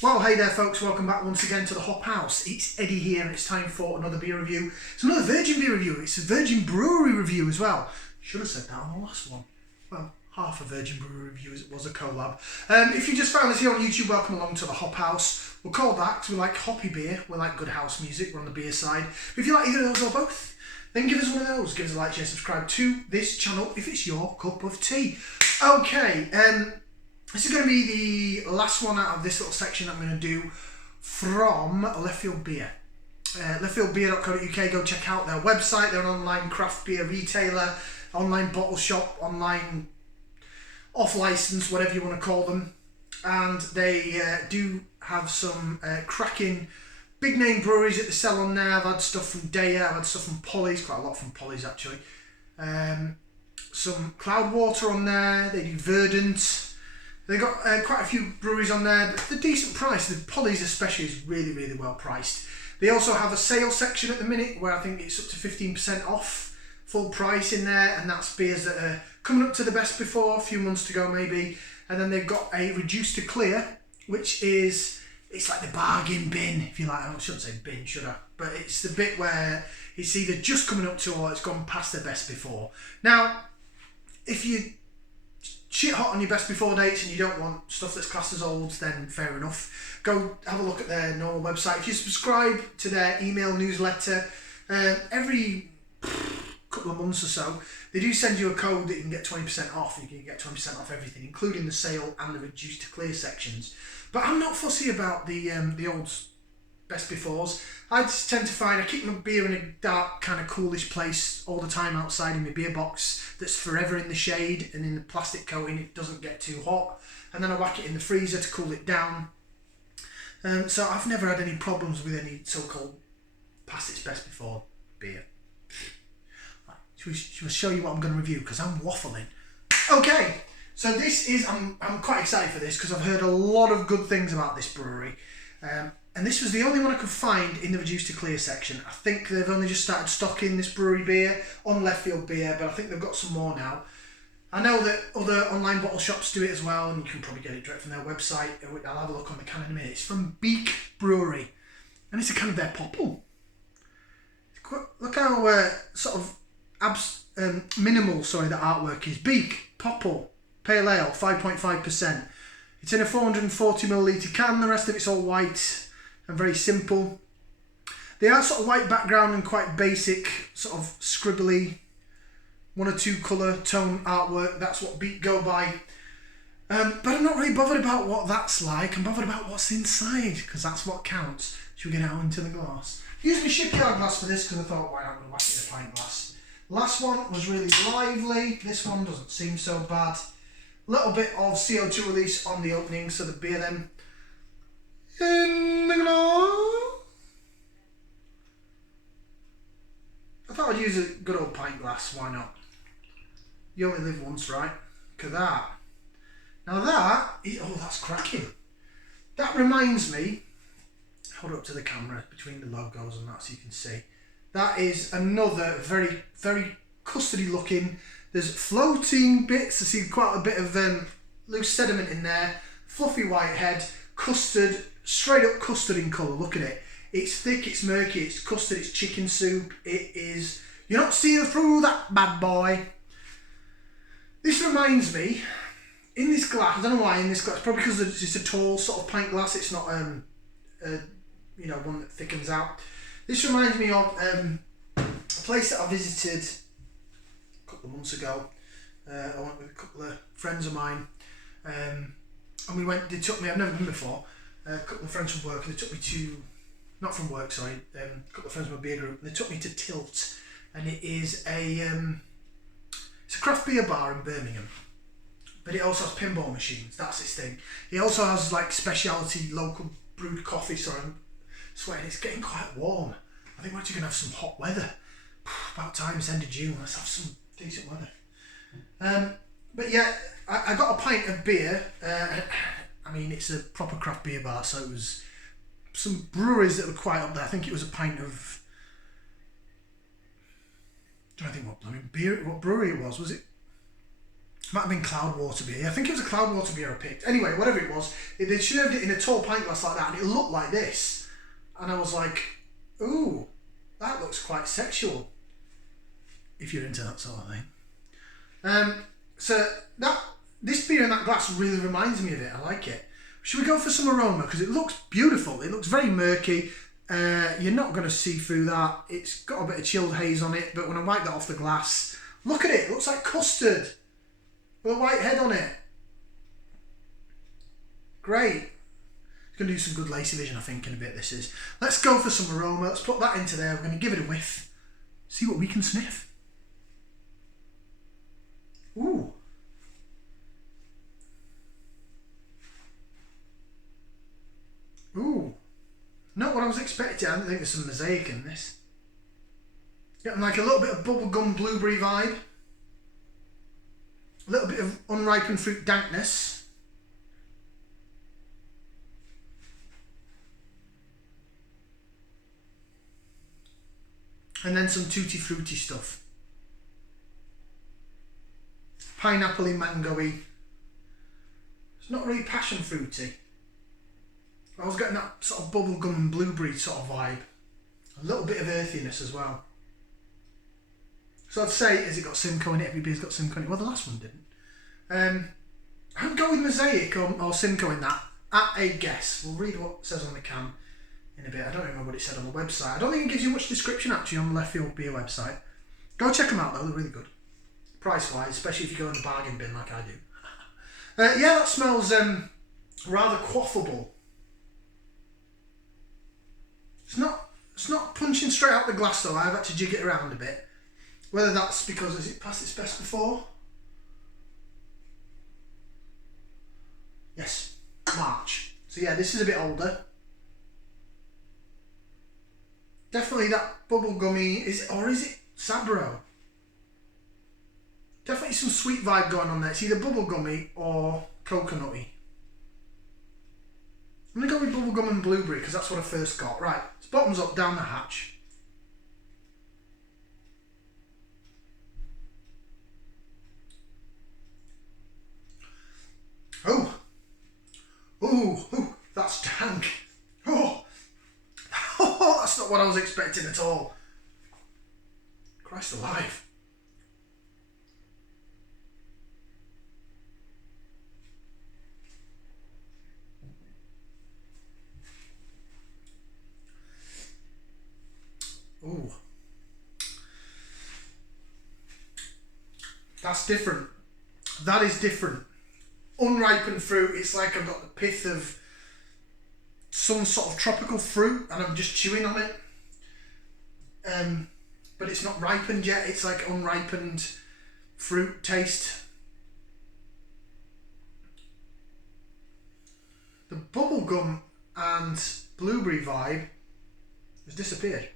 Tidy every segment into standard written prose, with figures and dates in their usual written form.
Well, hey there folks, welcome back once again to the Hop House. It's Eddie here and it's time for another beer review. It's another Virgin beer review, it's a Virgin Brewery review as well. Should have said that on the last one. Well, half a Virgin Brewery review as it was a collab. If you just found us here on YouTube, welcome along to the Hop House. We're called that because we like hoppy beer, we like good house music, we're on the beer side. But if you like either of those or both, then give us one of those. Give us a like, share, subscribe to this channel if it's your cup of tea. Okay, this is going to be the last one out of this little section I'm going to do from Leftfield Beer. Leftfieldbeer.co.uk, go check out their website. They're an online craft beer retailer, online bottle shop, online off-license, whatever you want to call them. And they do have some cracking big name breweries that they sell on there. I've had stuff from Daya, I've had stuff from Polly's, quite a lot from Polly's actually. Some Cloudwater on there, they do Verdant. They've got quite a few breweries on there, but they're decent price. The Polly's especially is really, really well priced. They also have a sale section at the minute where I think it's up to 15% off full price in there, and that's beers that are coming up to the best before, a few months to go maybe. And then they've got a reduced to clear, which is, it's like the bargain bin, if you like. I shouldn't say bin, should I? But it's the bit where it's either just coming up to or it's gone past the best before. Now, if you shit hot on your best before dates and you don't want stuff that's classed as old, then fair enough. Go have a look at their normal website. If you subscribe to their email newsletter, every couple of months or so, they do send you a code that you can get 20% off. You can get 20% off everything, including the sale and the reduced to clear sections. But I'm not fussy about the old best befores. I just tend to find I keep my beer in a dark, kind of coolish place all the time outside in my beer box that's forever in the shade and in the plastic coating. It doesn't get too hot, and then I whack it in the freezer to cool it down. So I've never had any problems with any so-called past its best before beer. Right, should we show you what I'm going to review, because I'm waffling. Okay, so this is I'm quite excited for this because I've heard a lot of good things about this brewery. And this was the only one I could find in the reduced to clear section. I think they've only just started stocking this brewery beer on Leftfield Beer, but I think they've got some more now. I know that other online bottle shops do it as well, and you can probably get it direct from their website. I'll have a look on the can in a minute. It's from Beak Brewery, and it's a can of their Popple. Look how sort of minimal, the artwork is. Beak, Popple, Pale Ale, 5.5%. It's in a 440ml can, the rest of it's all white and very simple. They are sort of white background and quite basic, sort of scribbly, one or two colour tone artwork. That's what Beak go by. But I'm not really bothered about what that's like. I'm bothered about what's inside, because that's what counts. Should we get out into the glass? Use my shipyard glass for this because I thought, why not, I'm going to whack it in a pint glass. Last one was really lively. This one doesn't seem so bad. Little bit of CO2 release on the opening, so the beer then in the glass. I thought I'd use a good old pint glass, why not? You only live once, right? Look at that. Now that is, oh, that's cracking. That reminds me, hold it up to the camera between the logos and that so you can see. That is another very, very custardy looking. There's floating bits. I see quite a bit of loose sediment in there. Fluffy white head, custard, straight up custard in colour. Look at it. It's thick, it's murky, it's custard, it's chicken soup. It is, you're not seeing through that bad boy. This reminds me, in this glass, I don't know why in this glass, probably because it's a tall sort of pint glass. It's not one that thickens out. This reminds me of a place that I visited couple of months ago. I went with a couple of friends of mine, and we went. They took me. I've never been before. A couple of friends from work. They took me to, not from work, sorry. A couple of friends from a beer group. They took me to Tilt, and it is it's a craft beer bar in Birmingham, but it also has pinball machines. That's its thing. It also has like specialty local brewed coffee. So I'm sweating. It's getting quite warm. I think we're actually gonna have some hot weather. About time, it's end of June. Let's have some decent weather. But yeah, I got a pint of beer. I mean, it's a proper craft beer bar, so it was some breweries that were quite up there. I think it was a pint of, I don't think what brewery it was. Was it Might have been Cloudwater beer. I think it was a Cloudwater beer I picked. Anyway, whatever it was, they served it in a tall pint glass like that, and it looked like this. And I was like, ooh, that looks quite sexual. If you're into that sort of thing. So this beer in that glass really reminds me of it. I like it. Should we go for some aroma? Because it looks beautiful. It looks very murky. You're not going to see through that. It's got a bit of chilled haze on it, but when I wipe that off the glass, look at it. It looks like custard with a white head on it. Great. It's going to do some good lacy vision, I think, in a bit, this is. Let's go for some aroma. Let's put that into there. We're going to give it a whiff. See what we can sniff. Ooh. Ooh. Not what I was expecting. I didn't think there's some mosaic in this. Getting like a little bit of bubblegum blueberry vibe. A little bit of unripened fruit dankness. And then some tutti fruity stuff. Pineapple-y, mango-y. It's not really passion fruity. I was getting that sort of bubblegum and blueberry sort of vibe. A little bit of earthiness as well. So I'd say, has it got Simcoe in it? Every beer's got Simcoe in it. Well, the last one didn't. I'd go with Mosaic or Simcoe in that, at a guess. We'll read what it says on the can in a bit. I don't remember what it said on the website. I don't think it gives you much description actually on the Leftfield Beer website. Go check them out though, they're really good. Price-wise, especially if you go in the bargain bin like I do. Yeah, that smells rather quaffable. It's not punching straight out the glass though. I've had to jig it around a bit. Whether that's because has it passed its best before? Yes, March. So yeah, this is a bit older. Definitely that bubblegummy, is it Sabro? Definitely some sweet vibe going on there. It's either bubblegummy or coconutty. I'm going to go with bubblegum and blueberry because that's what I first got. Right, it's bottoms up, down the hatch. Oh! Ooh, that's dank. Oh, that's not what I was expecting at all. Christ alive. Ooh. That's different. That is different. Unripened fruit, it's like I've got the pith of some sort of tropical fruit and I'm just chewing on it. But it's not ripened yet, it's like unripened fruit taste. The bubblegum and blueberry vibe has disappeared.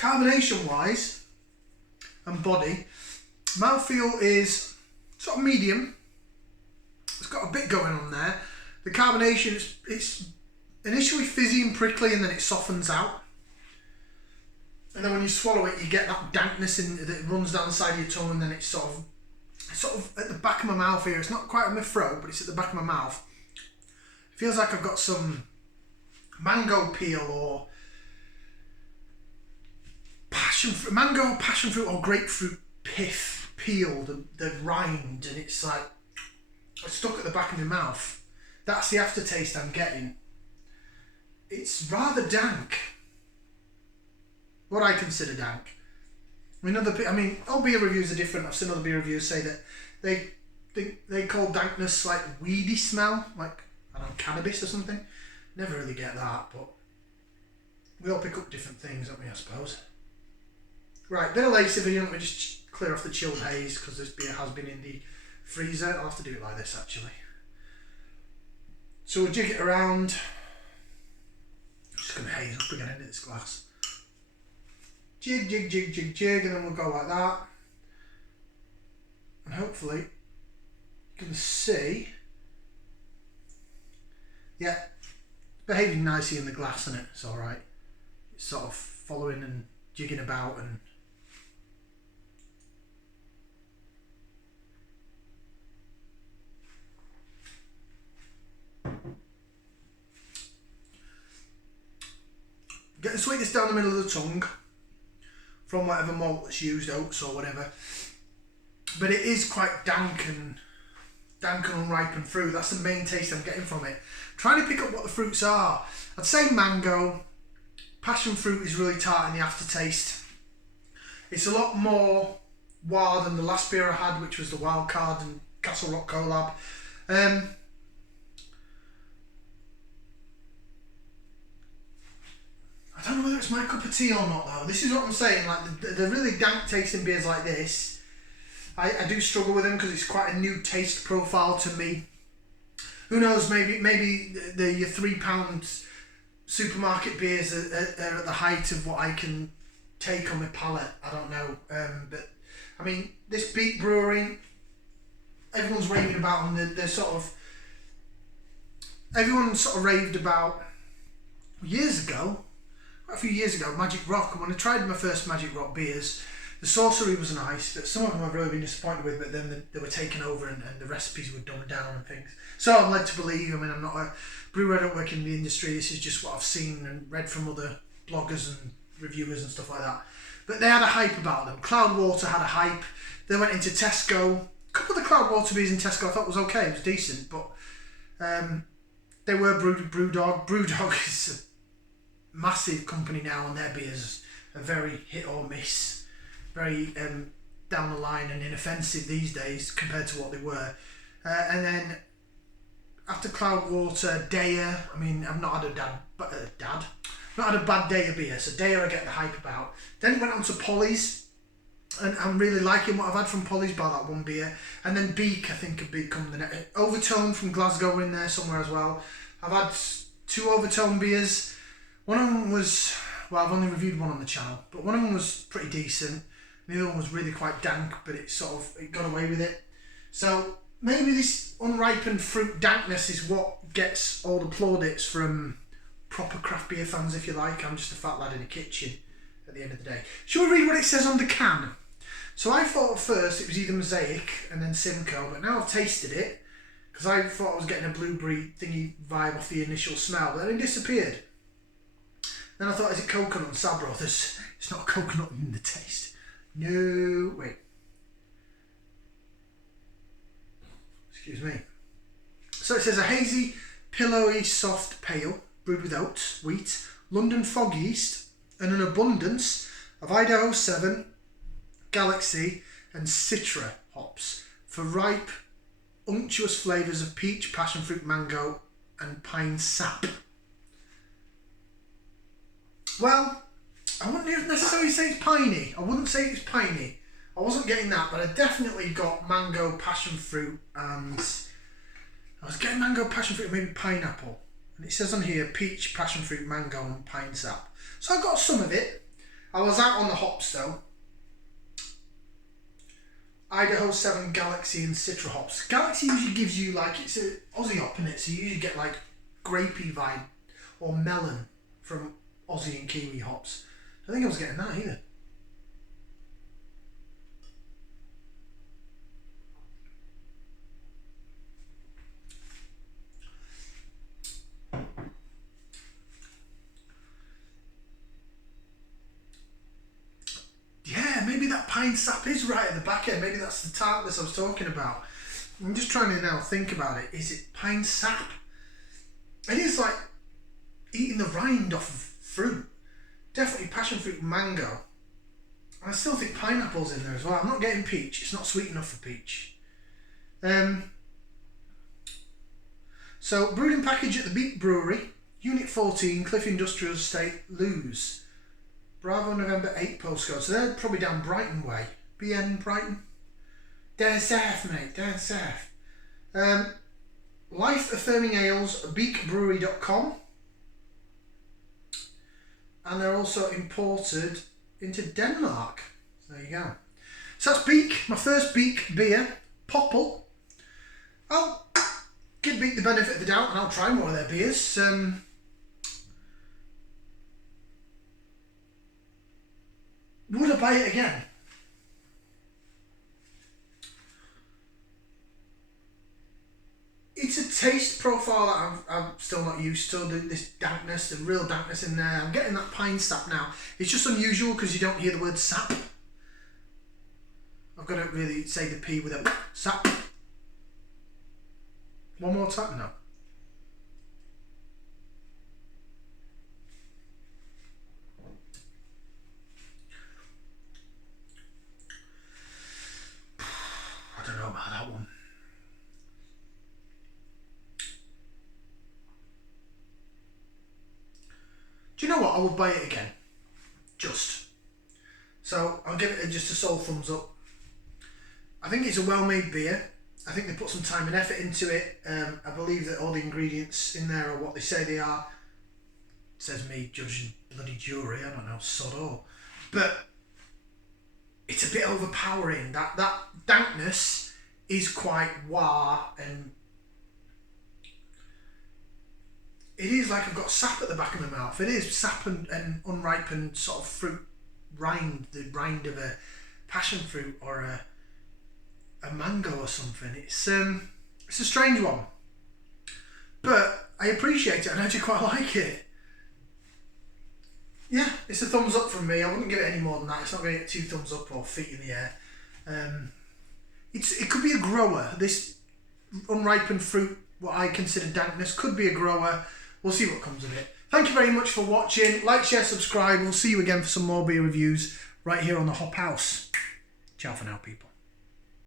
Carbonation wise and body, mouthfeel is sort of medium. It's got a bit going on there. The carbonation, it's initially fizzy and prickly and then it softens out. And then when you swallow it, you get that dankness that runs down the side of your tongue and then it's sort of at the back of my mouth here. It's not quite on my throat, but it's at the back of my mouth. It feels like I've got some mango peel or passion fruit or grapefruit peel, the rind, and it's like it's stuck at the back of my mouth. That's the aftertaste I'm getting. It's rather dank. What I consider dank. All beer reviews are different. I've seen other beer reviews say that they call dankness like weedy smell, like I don't know, cannabis or something. Never really get that, but we all pick up different things, don't we? I suppose. Right, bit of lacy vision. Let me just clear off the chilled haze because this beer has been in the freezer. I'll have to do it like this actually. So we'll jig it around. Just going to haze up again into this glass. Jig, jig, jig, jig, jig, and then we'll go like that. And hopefully you can see, yeah, behaving nicely in the glass, and it's all right. It's sort of following and jigging about and. Get the sweetness down the middle of the tongue from whatever malt that's used, oats or whatever. But it is quite dank and unripened fruit. That's the main taste I'm getting from it. Trying to pick up what the fruits are. I'd say mango. Passion fruit is really tart in the aftertaste. It's a lot more wild than the last beer I had, which was the Wild Card and Castle Rock collab. I don't know whether it's my cup of tea or not though. This is what I'm saying, like the really dank tasting beers like this, I do struggle with them because it's quite a new taste profile to me. Who knows, maybe your £3 supermarket beers are at the height of what I can take on my palate. I don't know. But I mean, this Beak Brewery, everyone's raving about them. Everyone sort of raved about years ago. A few years ago, Magic Rock, and when I tried my first Magic Rock beers, the sorcery was nice, but some of them I've really been disappointed with, but then they were taken over and the recipes were dumbed down and things. So I'm led to believe, I mean, I'm not a brewer, I don't work in the industry, this is just what I've seen and read from other bloggers and reviewers and stuff like that. But they had a hype about them. Cloudwater had a hype, they went into Tesco. A couple of the Cloudwater beers in Tesco I thought was okay, it was decent, but they were Brewdog. Brewdog is massive company now, and their beers are very hit or miss, very down the line and inoffensive these days compared to what they were. And then after Cloudwater, Daya, I mean, I've not had not had a bad Daya beer, so Daya I get the hype about. Then it went on to Polly's, and I'm really liking what I've had from Polly's bar that one beer. And then Beak, I think, have become the next. Overtone from Glasgow in there somewhere as well. I've had 2 Overtone beers. One of them was, well, I've only reviewed one on the channel, but one of them was pretty decent. The other one was really quite dank, but it got away with it. So maybe this unripened fruit dankness is what gets all the plaudits from proper craft beer fans, if you like. I'm just a fat lad in a kitchen at the end of the day. Shall we read what it says on the can? So I thought at first it was either Mosaic and then Simcoe, but now I've tasted it, because I thought I was getting a blueberry thingy vibe off the initial smell, but then it disappeared. Then I thought, is it coconut and Sabro? It's not coconut in the taste. No, wait. Excuse me. So it says a hazy, pillowy, soft pale, brewed with oats, wheat, London fog yeast, and an abundance of Idaho 7, Galaxy, and Citra hops for ripe, unctuous flavours of peach, passion fruit, mango, and pine sap. Well, I wouldn't necessarily say it's piney. I wouldn't say it's piney. I wasn't getting that, but I definitely got mango, passion fruit, and I was getting mango, passion fruit, and maybe pineapple. And it says on here, peach, passion fruit, mango, and pine sap. So I got some of it. I was out on the hops though. Idaho 7, Galaxy, and Citra hops. Galaxy usually gives you like, it's an Aussie hop in it, so you usually get like grapey vibe or melon from Aussie and Kiwi hops. I don't think I was getting that either. Yeah, maybe that pine sap is right at the back end. Maybe that's the tartness I was talking about. I'm just trying to now think about it. Is it pine sap? It is like eating the rind off of fruit. Definitely passion fruit, mango. I still think pineapple's in there as well. I'm not getting peach. It's not sweet enough for peach. So brewed and packaged at the Beak Brewery, Unit 14, Cliff Industrial Estate, Lewes. Bravo November 8 postcode. So they're probably down Brighton way. BN Brighton. Down south, mate. Down south. Life Affirming Ales, beakbrewery.com. And they're also imported into Denmark. So there you go. So that's Beak, my first Beak beer. Popple. I'll give Beak the benefit of the doubt and I'll try more of their beers. Would I buy it again? It's a taste profile that I'm still not used to. This dankness, the real dankness in there. I'm getting that pine sap now. It's just unusual because you don't hear the word sap. I've got to really say the P with a sap. One more time? No. I don't know about that one. Do you know what? I will buy it again. Just. So I'll give it just a sole thumbs up. I think it's a well-made beer. I think they put some time and effort into it. I believe that all the ingredients in there are what they say they are. Says me judging bloody jury. I don't know, sod all. But it's a bit overpowering. That dankness is quite wah, and it is like I've got sap at the back of my mouth. It is sap and unripened sort of fruit rind, the rind of a passion fruit or a mango or something. It's a strange one, but I appreciate it and I actually quite like it. Yeah, it's a thumbs up from me. I wouldn't give it any more than that. It's not going to get 2 thumbs up or feet in the air. It could be a grower. This unripened fruit, what I consider dankness, could be a grower. We'll see what comes of it. Thank you very much for watching. Like, share, subscribe. We'll see you again for some more beer reviews right here on the Hop House. Ciao for now, people.